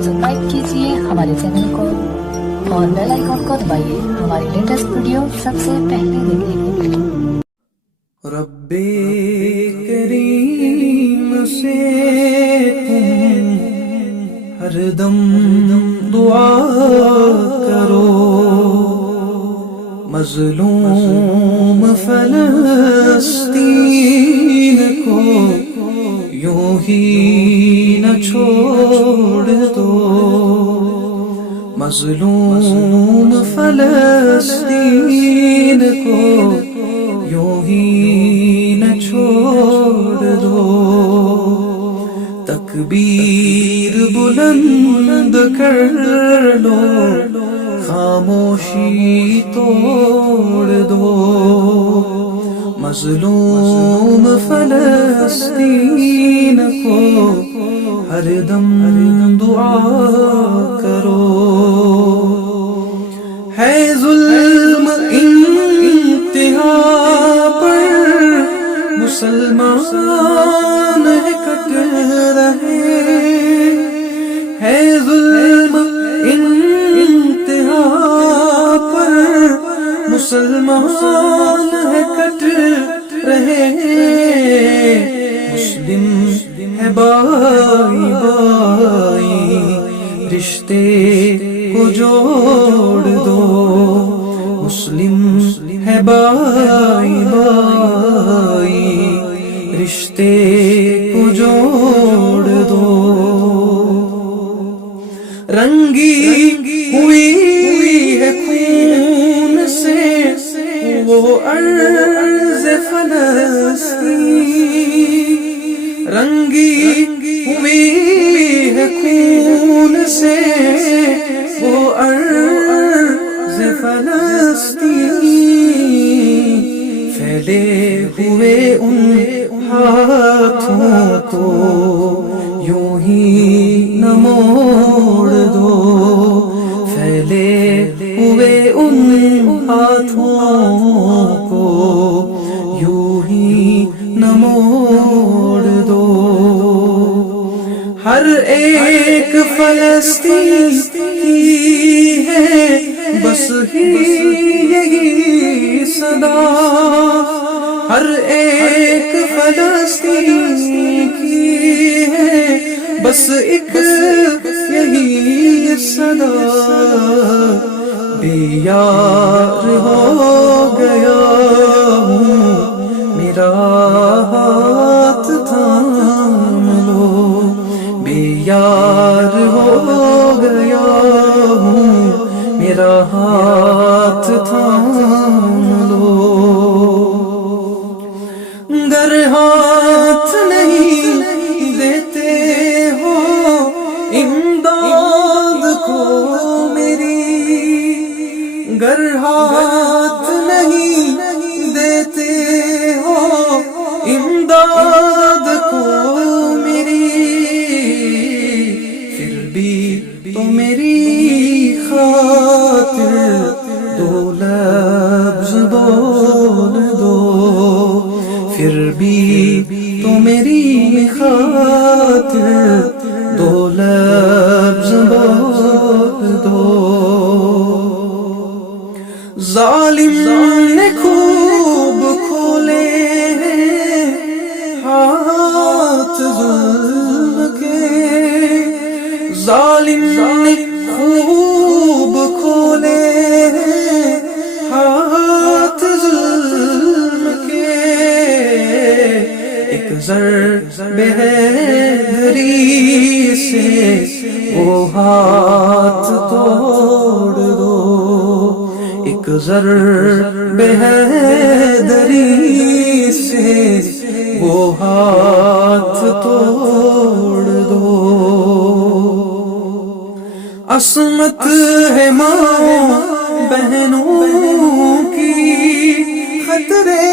Subscribe कीजिए हमारे channel को और बेल आइकन को दबाइए हमारी लेटेस्ट वीडियो सबसे पहले देखने के लिए। रब्बे करीम से तुम हरदम दुआ करो, मजलूम फलस्तीन को यूं ही न छोड़ दो, मजलूम फलस्तीन को यूं ही न छोड़ दो। तकबीर बुलंद कर लो, खामोशी तोड़ दो, मजलूम फलस्तीन को हरदम दुआ करो। है जुल्म इंतहा पर मुसलमान कट रहे, है जुल्म इंतहा पर मुसलमान कट रहे। मुस्लिम है बाई बाई, रिश्ते को जोड़ दो, मुस्लिम है बाई बाई, रिश्ते को जोड़ दो। रंगी हुई है खून से वो अर्ज़ फ़लस्तीन, रंगी हुई है खून से वो अर्ज़ फ़लस्तीन। फैले हुए उन हाथों को यूं ही न मोड़ दो, फैले हुए उन हाथों को यूं ही न मोड़ दो। हर एक फलस्तीन की है बस ही यही सदा, हर एक फलस्तीन की है बस एक यही सदा। बेयार हो गया हूँ, मेरा हाथ थाम लो, बेयार हो गया हूँ, मेरा हाथ थाम लो। गर हाथ नहीं देते हो इमदाद को मेरी, गर हाथ नहीं देते हो इमदाद को मेरी, फिर भी तो मेरी खातिर दो लफ्ज़ बोल दो, फिर भी तो मेरी खातिर दो लफ्ज़ बोल दो। ज़ालिम ने खूब खोले हैं हाथ ज़ुल्म के, ज़ालिम ने खूब खोले हैं हाथ ज़ुल्म के। एक ज़र्बे हैदरी से वो हाथ तोड़ दो, एक ज़र्बे हैदरी से वो हाथ तोड़ दो। असमत है माँ बहनों की खतरे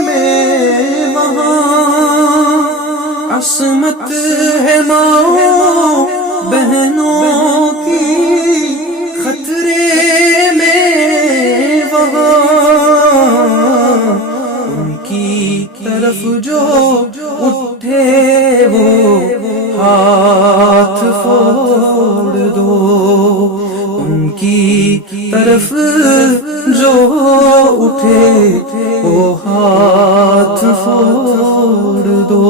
में वहाँ, असमत है माँ बहनों की खतरे में वहाँ। उनकी तरफ जो उठे वो हाथ फोड़ طرف جو اٹھے وہ ہاتھ پھوڑ دو.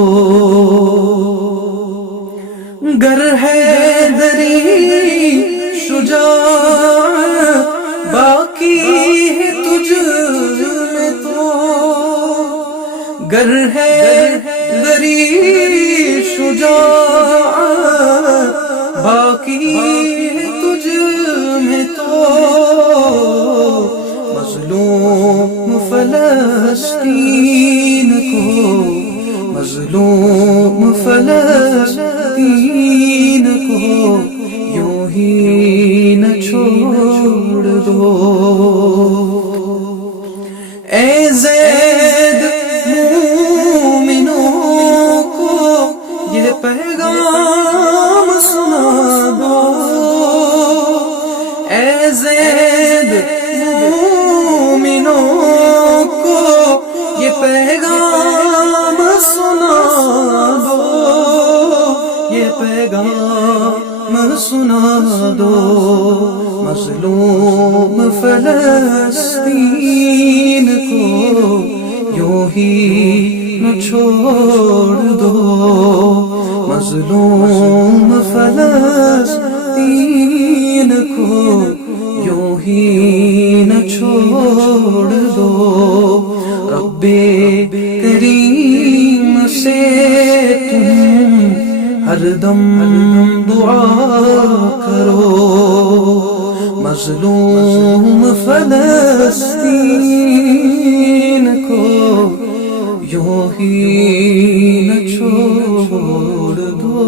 گر حیدری شجاع باقی ہے تجھ میں تو، گر حیدری شجاع باقی ہے تجھ میں تو، مظلوم فلسطین کو، مظلوم فلسطین کو یوں ہی نہ چھوڑ دو. اے زید مومنوں کو یہ پیغام سنا دو، اے زید مومنوں کو یہ پیغام سنا دو، یہ پیغام سنا دو. مظلوم فلسطین کو یوں ہی نہ چھوڑ دو، مظلوم فلسطین کو یوں ہی نہ چھوڑ دو. رب کریم سے تم ہر دم دعا کرو، مظلوم فلسطین کو یوں ہی نہ چھوڑ دو.